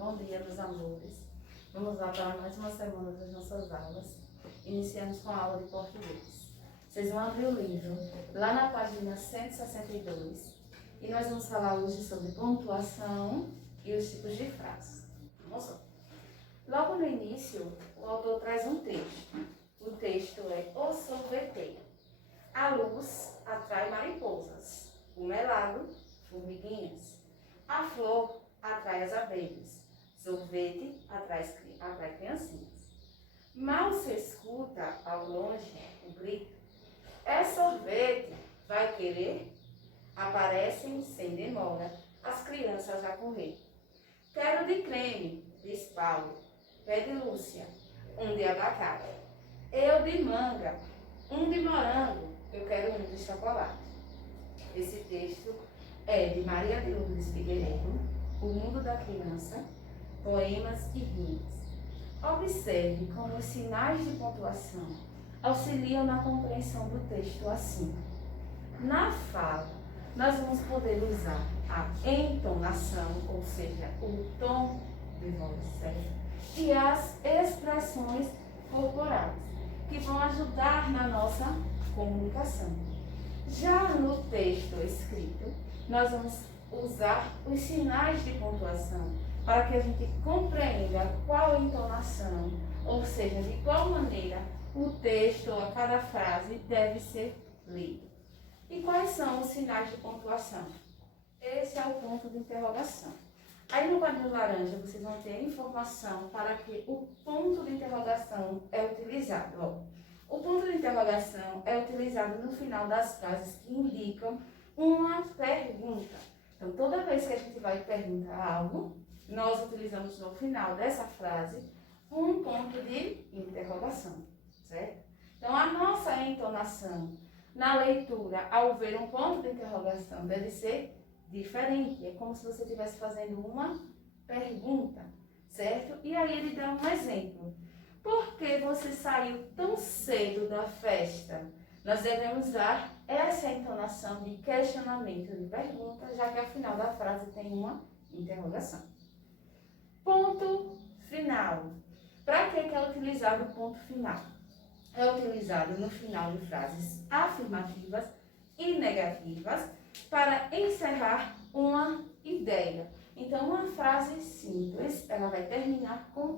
Bom dia, meus amores. Vamos lá para mais uma semana das nossas aulas. Iniciamos com a aula de português. Vocês vão abrir o livro lá na página 162 e nós vamos falar hoje sobre pontuação e os tipos de frases. Vamos lá. Logo no início, o autor traz um texto. O texto é O sorveteiro. A luz atrai mariposas. O melado, formiguinhas. A flor atrai as abelhas. Sorvete atrai criancinhas. Mal se escuta ao longe o grito. É sorvete, vai querer? Aparecem sem demora as crianças a correr. Quero de creme, diz Paulo. Pede Lúcia, um de abacate. Eu de manga, um de morango, eu quero um de chocolate. Esse texto é de Maria de Lourdes Figueiredo, O Mundo da Criança, Poemas e Rimas. Observe como os sinais de pontuação auxiliam na compreensão do texto assim. Na fala, nós vamos poder usar a entonação, ou seja, o tom de voz, certo? E as expressões corporais, que vão ajudar na nossa comunicação. Já no texto escrito, nós vamos usar os sinais de pontuação para que a gente compreenda qual entonação, ou seja, de qual maneira o texto ou cada frase deve ser lido. E quais são os sinais de pontuação? Esse é o ponto de interrogação. Aí no quadrinho laranja vocês vão ter a informação para que o ponto de interrogação é utilizado. Ó. O ponto de interrogação é utilizado no final das frases que indicam uma pergunta. Então, toda vez que a gente vai perguntar algo, nós utilizamos no final dessa frase um ponto de interrogação, certo? Então, a nossa entonação na leitura, ao ver um ponto de interrogação, deve ser diferente. É como se você estivesse fazendo uma pergunta, certo? E aí ele dá um exemplo. Por que você saiu tão cedo da festa? Nós devemos usar essa entonação de questionamento, de pergunta, já que ao final da frase tem uma interrogação. Ponto final. Para que é utilizado o ponto final? É utilizado no final de frases afirmativas e negativas para encerrar uma ideia. Então, uma frase simples, ela vai terminar com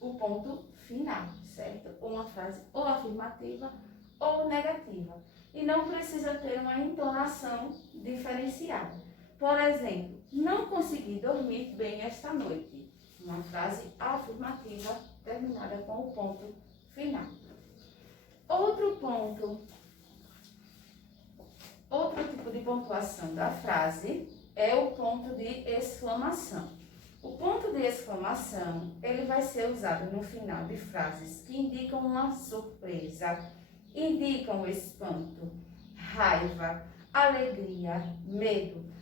o ponto final, certo? Uma frase ou afirmativa ou negativa. E não precisa ter uma entonação diferenciada. Por exemplo, não consegui dormir bem esta noite. Uma frase afirmativa terminada com o ponto final. Outro tipo de pontuação da frase é o ponto de exclamação. O ponto de exclamação, ele vai ser usado no final de frases que indicam uma surpresa, indicam espanto, raiva, alegria, medo.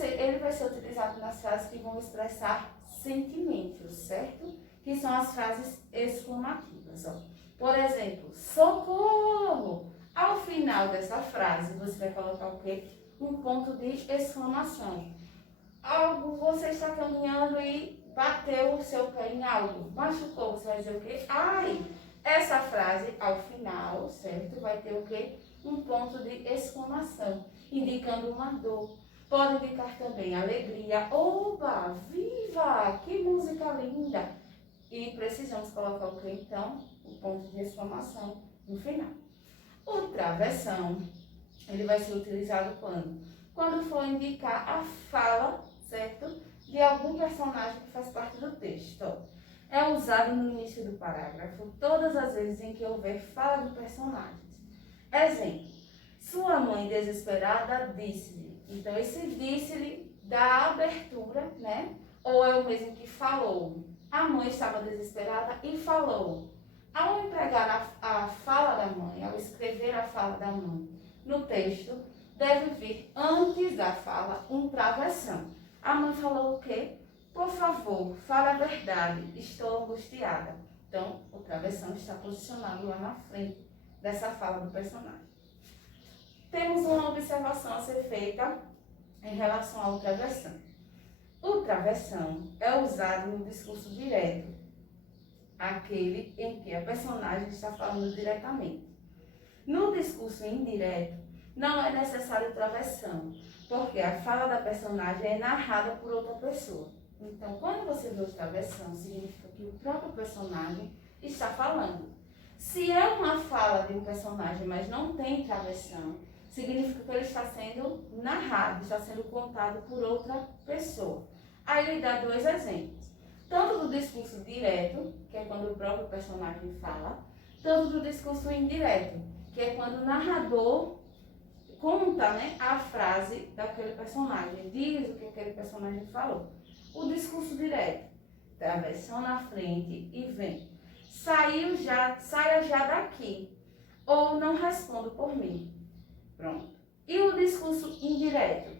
Ele vai ser utilizado nas frases que vão expressar sentimentos, certo? Que são as frases exclamativas. Ó. Por exemplo, socorro! Ao final dessa frase, você vai colocar o quê? Um ponto de exclamação. Você está caminhando e bateu o seu pé em algo, machucou, você vai dizer o quê? Ai! Essa frase, ao final, certo? Vai ter o quê? Um ponto de exclamação, indicando uma dor. Pode indicar também alegria. Oba! Viva! Que música linda! E precisamos colocar o quê, então? O ponto de exclamação no final. O travessão, ele vai ser utilizado quando? Quando for indicar a fala, certo? De algum personagem que faz parte do texto. É usado no início do parágrafo todas as vezes em que houver fala de personagens. Exemplo, sua mãe desesperada disse-lhe. Então, esse disse-lhe dá abertura, né? Ou é o mesmo que falou. A mãe estava desesperada e falou. Ao empregar a fala da mãe, ao escrever a fala da mãe no texto, deve vir antes da fala um travessão. A mãe falou o quê? Por favor, fale a verdade, estou angustiada. Então, o travessão está posicionado lá na frente dessa fala do personagem. Temos uma observação a ser feita em relação ao travessão. O travessão é usado no discurso direto, aquele em que a personagem está falando diretamente. No discurso indireto, não é necessário travessão, porque a fala da personagem é narrada por outra pessoa. Então, quando você vê o travessão, significa que o próprio personagem está falando. Se é uma fala de um personagem, mas não tem travessão, significa que ele está sendo narrado, está sendo contado por outra pessoa. Aí ele dá 2 exemplos. Tanto do discurso direto, que é quando o próprio personagem fala, tanto do discurso indireto, que é quando o narrador conta, né, a frase daquele personagem, diz o que aquele personagem falou. O discurso direto, travessão na frente e vem. Saia já daqui, ou não respondo por mim. Pronto. E o discurso indireto?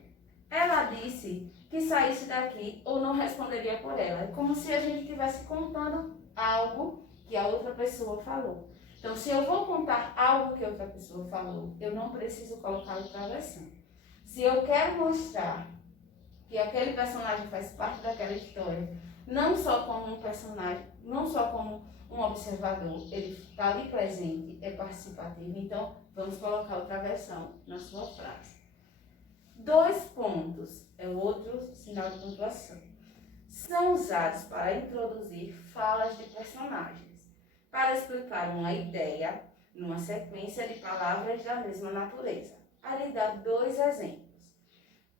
Ela disse que saísse daqui ou não responderia por ela. É como se a gente estivesse contando algo que a outra pessoa falou. Então, se eu vou contar algo que outra pessoa falou, eu não preciso colocar o travessão. Se eu quero mostrar que aquele personagem faz parte daquela história, não só como um personagem, não só como um observador, ele está ali presente, é participativo, então vamos colocar o travessão na sua frase. 2 pontos é o outro sinal de pontuação. São usados para introduzir falas de personagens, para explicar uma ideia numa sequência de palavras da mesma natureza. Aí ele dá 2 exemplos.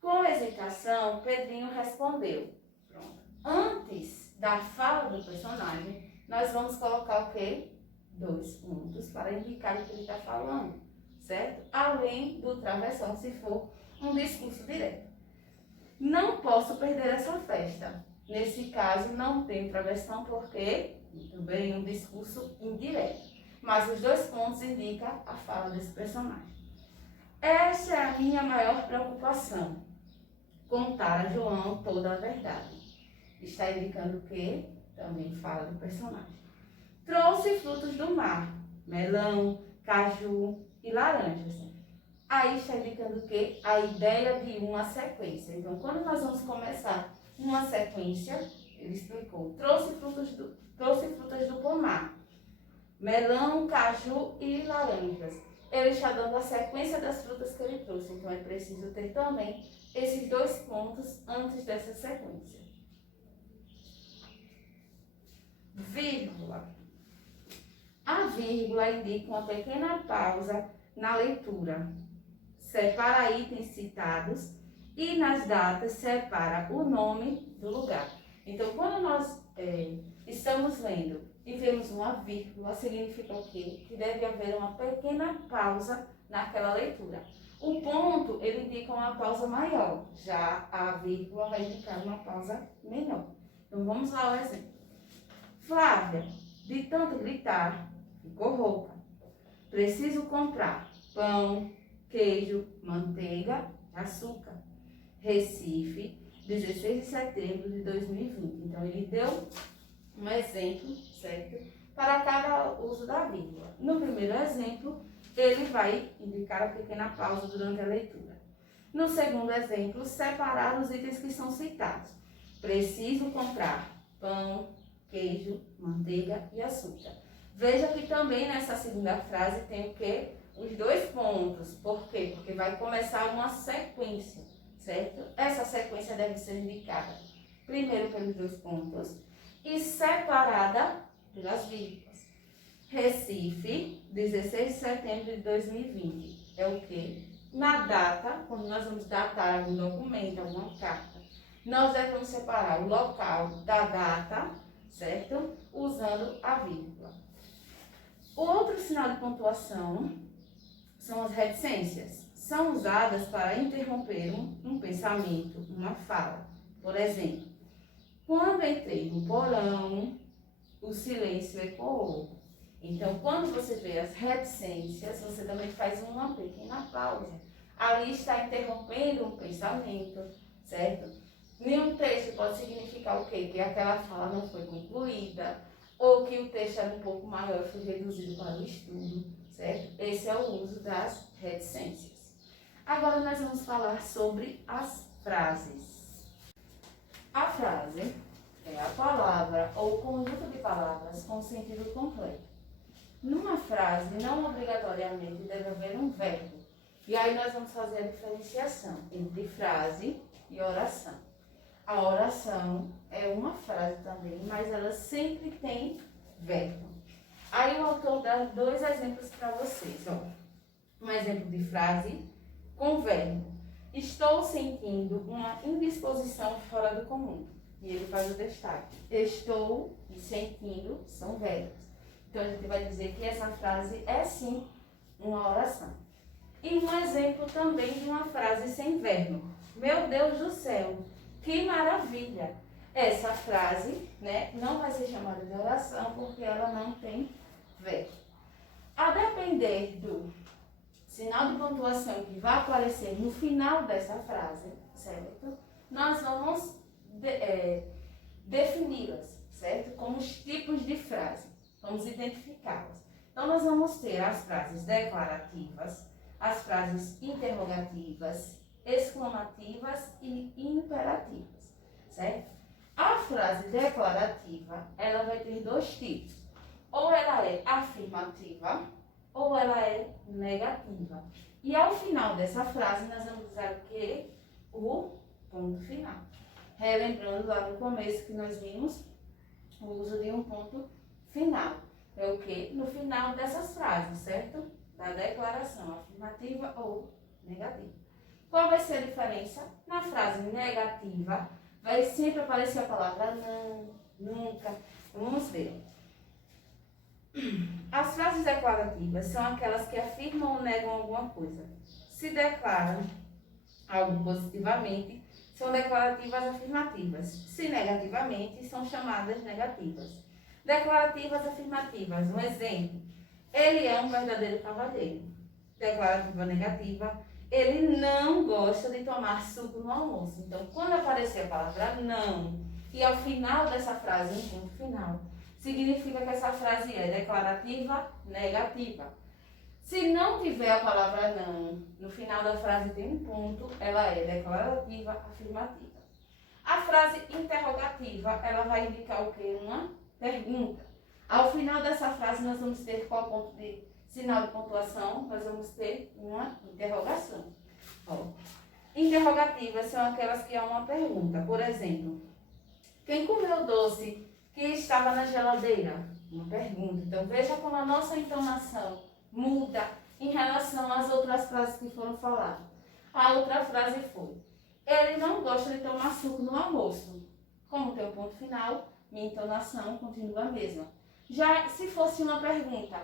Com hesitação, Pedrinho respondeu. Pronto. Antes da fala do personagem, nós vamos colocar o quê? 2 pontos para indicar o que ele está falando, certo? Além do travessão, se for um discurso direto. Não posso perder essa festa. Nesse caso, não tem travessão porque também um discurso indireto. Mas os 2 pontos indicam a fala desse personagem. Essa é a minha maior preocupação. Contar a João toda a verdade. Está indicando o quê? Também fala do personagem. Trouxe frutos do mar, melão, caju e laranjas. Aí está indicando o quê? A ideia de uma sequência. Então, quando nós vamos começar uma sequência, ele explicou, trouxe frutas do pomar, melão, caju e laranjas. Ele está dando a sequência das frutas que ele trouxe. Então, é preciso ter também esses 2 pontos antes dessa sequência. Vírgula. A vírgula indica uma pequena pausa na leitura. Separa itens citados e nas datas separa o nome do lugar. Então, quando nós estamos lendo e vemos uma vírgula, significa o quê? Que deve haver uma pequena pausa naquela leitura. O ponto, ele indica uma pausa maior, já a vírgula vai indicar uma pausa menor. Então, vamos lá ao exemplo. Flávia, de tanto gritar, ficou rouca. Preciso comprar pão, queijo, manteiga, açúcar. Recife, 16 de setembro de 2020. Então, ele deu um exemplo, certo? Para cada uso da vírgula. No primeiro exemplo, ele vai indicar a pequena pausa durante a leitura. No segundo exemplo, separar os itens que são citados. Preciso comprar pão, queijo, manteiga e açúcar. Veja que também nessa segunda frase tem o quê? Os 2 pontos. Por quê? Porque vai começar uma sequência, certo? Essa sequência deve ser indicada primeiro pelos 2 pontos e separada pelas vírgulas. Recife, 16 de setembro de 2020. É o quê? Na data, quando nós vamos datar algum documento, alguma carta, nós devemos separar o local da data, certo? Usando a vírgula. O outro sinal de pontuação são as reticências. São usadas para interromper um pensamento, uma fala. Por exemplo, quando entrei no porão, o silêncio ecoou. Então, quando você vê as reticências, você também faz uma pequena pausa. Ali está interrompendo um pensamento, certo? Nenhum texto pode significar o quê? Que aquela fala não foi concluída, ou que o texto era um pouco maior e foi reduzido para o estudo, certo? Esse é o uso das reticências. Agora nós vamos falar sobre as frases. A frase é a palavra ou conjunto de palavras com sentido completo. Numa frase, não obrigatoriamente deve haver um verbo. E aí nós vamos fazer a diferenciação entre frase e oração. A oração é uma frase também, mas ela sempre tem verbo. Aí o autor dá 2 exemplos para vocês. Ó. Um exemplo de frase com verbo. Estou sentindo uma indisposição fora do comum. E ele faz o destaque. Estou e sentindo são verbos. Então a gente vai dizer que essa frase é sim uma oração. E um exemplo também de uma frase sem verbo. Meu Deus do céu, que maravilha! Essa frase, né, não vai ser chamada de oração porque ela não tem verbo. A depender do sinal de pontuação que vai aparecer no final dessa frase, certo? Nós vamos defini-las, certo? Como os tipos de frase. Vamos identificá-las. Então, nós vamos ter as frases declarativas, as frases interrogativas, exclamativas e imperativas, certo? A frase declarativa, ela vai ter 2 tipos. Ou ela é afirmativa, ou ela é negativa. E ao final dessa frase, nós vamos usar o quê? O ponto final. Relembrando lá no começo que nós vimos o uso de um ponto final. É o quê? No final dessas frases, certo? Da declaração afirmativa ou negativa. Qual vai ser a diferença? Na frase negativa, vai sempre aparecer a palavra não, nunca. Vamos ver. As frases declarativas são aquelas que afirmam ou negam alguma coisa. Se declaram algo positivamente, são declarativas afirmativas. Se negativamente, são chamadas negativas. Declarativas afirmativas. Um exemplo. Ele é um verdadeiro cavalheiro. Declarativa negativa. Ele não gosta de tomar suco no almoço. Então, quando aparecer a palavra não, e ao final dessa frase, um ponto final, significa que essa frase é declarativa negativa. Se não tiver a palavra não, no final da frase tem um ponto, ela é declarativa afirmativa. A frase interrogativa, ela vai indicar o quê? Uma pergunta. Ao final dessa frase, nós vamos ter qual ponto de sinal de pontuação? Nós vamos ter uma interrogação. Ó. Interrogativas são aquelas que há uma pergunta. Por exemplo, quem comeu o doce que estava na geladeira? Uma pergunta. Então, veja como a nossa entonação muda em relação às outras frases que foram faladas. A outra frase foi: ele não gosta de tomar suco no almoço. Como tem um ponto final, minha entonação continua a mesma. Já se fosse uma pergunta,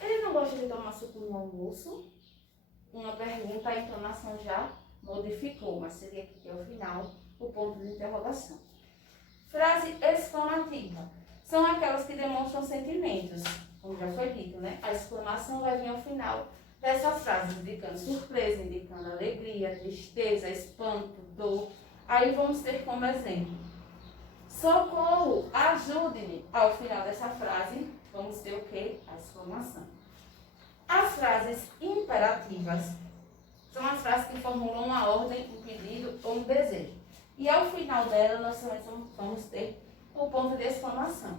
ele não gosta de tomar suco no almoço? Uma pergunta, a entonação já modificou, mas seria aqui que é o final, o ponto de interrogação. Frase exclamativa. São aquelas que demonstram sentimentos, como já foi dito, né? A exclamação vai vir ao final dessa frase, indicando surpresa, indicando alegria, tristeza, espanto, dor. Aí vamos ter como exemplo: socorro, ajude-me. Ao final dessa frase, vamos ter o quê? A exclamação. As frases imperativas são as frases que formulam uma ordem, um pedido ou um desejo. E ao final dela, nós também vamos ter o ponto de exclamação.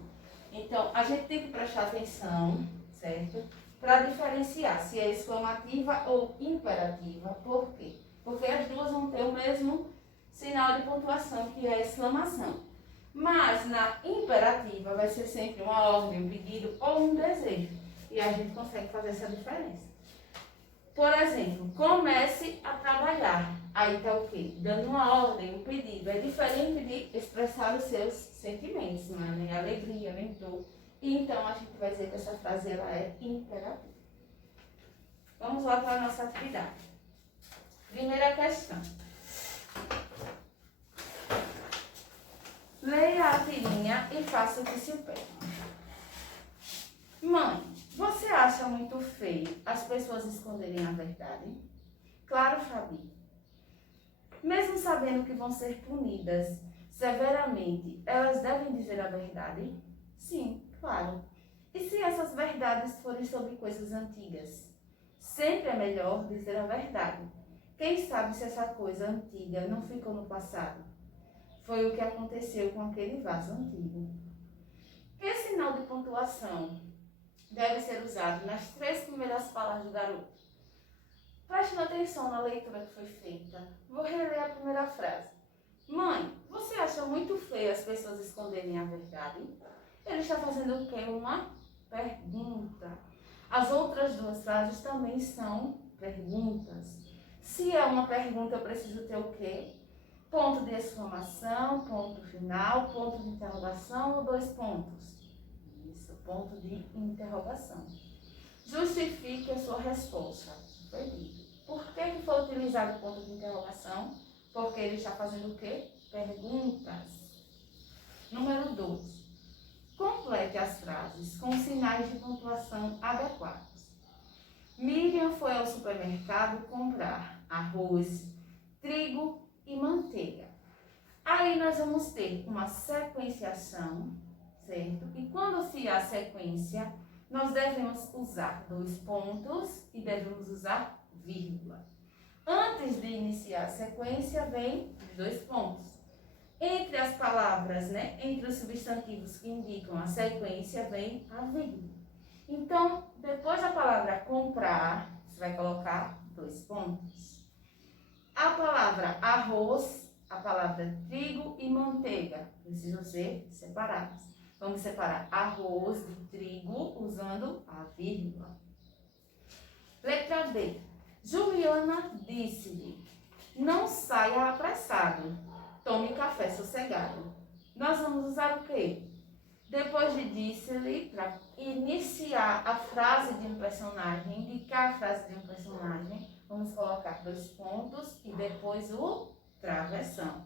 Então, a gente tem que prestar atenção, certo? Para diferenciar se é exclamativa ou imperativa. Por quê? Porque as duas vão ter o mesmo sinal de pontuação, que é a exclamação. Mas na imperativa vai ser sempre uma ordem, um pedido ou um desejo. E a gente consegue fazer essa diferença. Por exemplo, comece a trabalhar. Aí está o quê? Dando uma ordem, um pedido. É diferente de expressar os seus sentimentos, não é nem alegria, nem dor. E então a gente vai dizer que essa frase ela é imperativa. Vamos lá para a nossa atividade. Primeira questão. Leia a tirinha e faça o que se pede. Mãe, você acha muito feio as pessoas esconderem a verdade? Claro, Fabi. Mesmo sabendo que vão ser punidas severamente, elas devem dizer a verdade? Sim, claro. E se essas verdades forem sobre coisas antigas? Sempre é melhor dizer a verdade. Quem sabe se essa coisa antiga não ficou no passado? Foi o que aconteceu com aquele vaso antigo. Que sinal de pontuação deve ser usado nas 3 primeiras falas do garoto? Preste atenção na leitura que foi feita. Vou reler a primeira frase. Mãe, você acha muito feio as pessoas esconderem a verdade? Ele está fazendo o quê? Uma pergunta. As outras 2 frases também são perguntas. Se é uma pergunta, eu preciso ter o quê? Ponto de exclamação, ponto final, ponto de interrogação ou 2 pontos? Isso, ponto de interrogação. Justifique a sua resposta. Foi dito. Por que foi utilizado o ponto de interrogação? Porque ele está fazendo o quê? Perguntas. Número 2. Complete as frases com sinais de pontuação adequados. Miriam foi ao supermercado comprar arroz, trigo e manteiga. Aí nós vamos ter uma sequenciação, certo? E quando se há sequência, nós devemos usar 2 pontos e devemos usar vírgula. Antes de iniciar a sequência, vem os 2 pontos. Entre as palavras, entre os substantivos que indicam a sequência, vem a vírgula. Então, depois da palavra comprar, você vai colocar 2 pontos. A palavra arroz, a palavra trigo e manteiga precisam ser separadas. Vamos separar arroz de trigo usando a vírgula. Letra B. Juliana disse-lhe, não saia apressado, tome café sossegado. Nós vamos usar o quê? Depois de disse-lhe, para iniciar a frase de um personagem, indicar a frase de um personagem, vamos colocar 2 pontos e depois o travessão.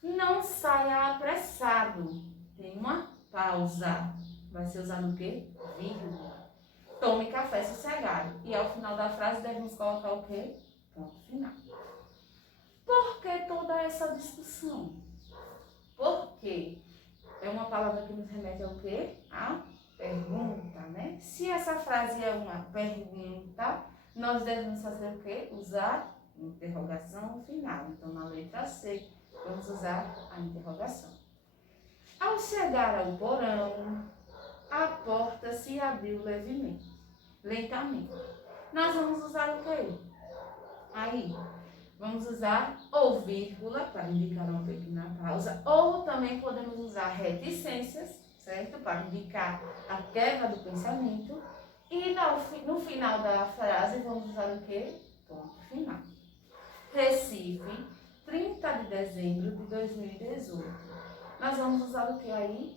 Não saia apressado, tem uma pausa. Vai ser usado o quê? Vírgula. Tome café sossegado. E ao final da frase devemos colocar o quê? Ponto final. Por que toda essa discussão? Porque é uma palavra que nos remete ao quê? A pergunta, Se essa frase é uma pergunta, nós devemos fazer o quê? Usar interrogação no final. Então, na letra C, vamos usar a interrogação. Ao chegar ao porão, a porta se abriu lentamente. Nós vamos usar o quê? Aí, vamos usar ou vírgula, para indicar uma pequena pausa, ou também podemos usar reticências, certo? Para indicar a quebra do pensamento. E no final da frase, vamos usar o quê? Ponto final. Recife, 30 de dezembro de 2018. Nós vamos usar o que aí?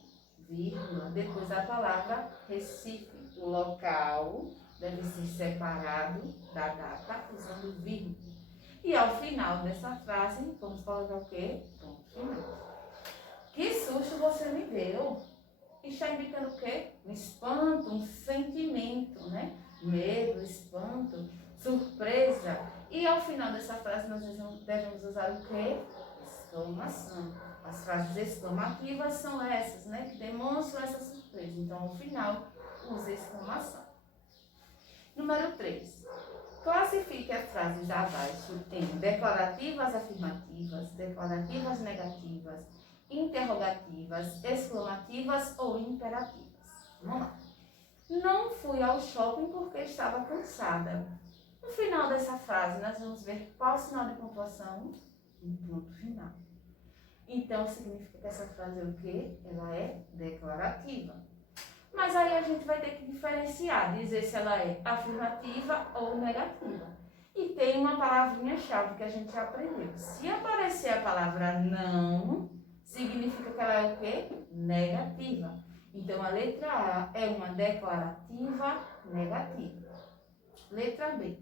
Vírgula. Depois da palavra Recife. O local deve ser separado da data usando vírgula. E ao final dessa frase, vamos colocar o quê? Ponto final. Que susto você me deu? Está indicando o quê? Um espanto, um sentimento, Medo, espanto, surpresa. E ao final dessa frase, nós devemos usar o quê? Exclamação. As frases exclamativas são essas, que demonstram essa surpresa. Então, ao final, use exclamação. Número 3. Classifique as frases abaixo em declarativas afirmativas, declarativas negativas, interrogativas, exclamativas ou imperativas. Vamos lá. Não fui ao shopping porque estava cansada. No final dessa frase, nós vamos ver qual sinal de pontuação? Um ponto final. Então, significa que essa frase é o quê? Ela é declarativa. Mas aí a gente vai ter que diferenciar, dizer se ela é afirmativa ou negativa. E tem uma palavrinha-chave que a gente já aprendeu. Se aparecer a palavra não, significa que ela é o quê? Negativa. Então, a letra A é uma declarativa negativa. Letra B.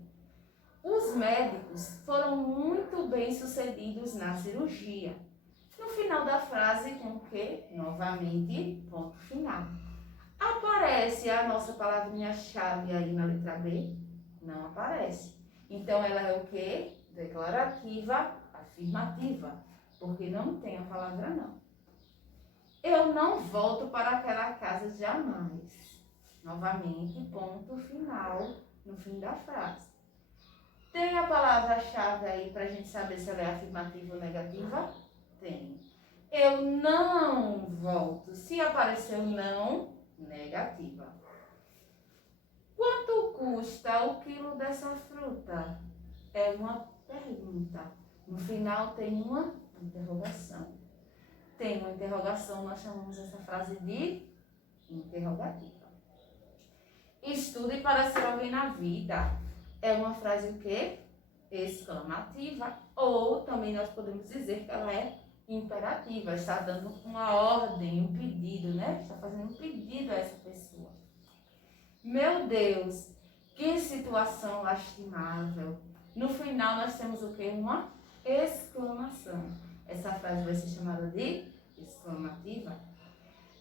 Os médicos foram muito bem sucedidos na cirurgia. No final da frase, com o quê? Novamente, ponto final. Aparece a nossa palavrinha-chave aí na letra B? Não aparece. Então, ela é o quê? Declarativa afirmativa, porque não tem a palavra não. Eu não volto para aquela casa jamais. Novamente, ponto final no fim da frase. Tem a palavra-chave aí para a gente saber se ela é afirmativa ou negativa? Tem. Eu não volto. Se apareceu não, negativa. Quanto custa o quilo dessa fruta? É uma pergunta. No final tem uma interrogação. Tem uma interrogação, nós chamamos essa frase de interrogativa. Estude para ser alguém na vida. É uma frase o quê? Exclamativa. Ou também nós podemos dizer que ela é imperativa. Está dando uma ordem, um pedido, né? Está fazendo um pedido a essa pessoa. Meu Deus, que situação lastimável. No final nós temos o quê? Uma exclamação. Essa frase vai ser chamada de exclamativa.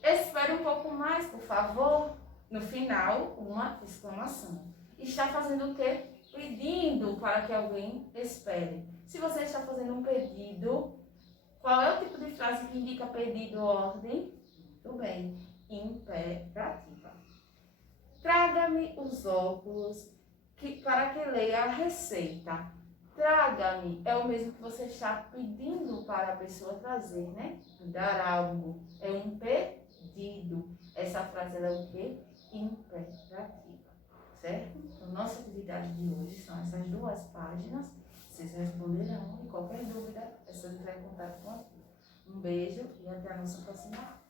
Espere um pouco mais, por favor. No final, uma exclamação. Está fazendo o quê? Pedindo para que alguém espere. Se você está fazendo um pedido, qual é o tipo de frase que indica pedido ou ordem? Muito bem, imperativa. Traga-me os óculos para que leia a receita. Traga-me é o mesmo que você está pedindo para a pessoa trazer, né? Dar algo. É um pedido. Essa frase ela é o quê? Imperativa. Certo? Então, nossa atividade de hoje são essas 2 páginas. Vocês responderão e qualquer dúvida é só entrar em contato com a gente. Um beijo e até a nossa próxima aula.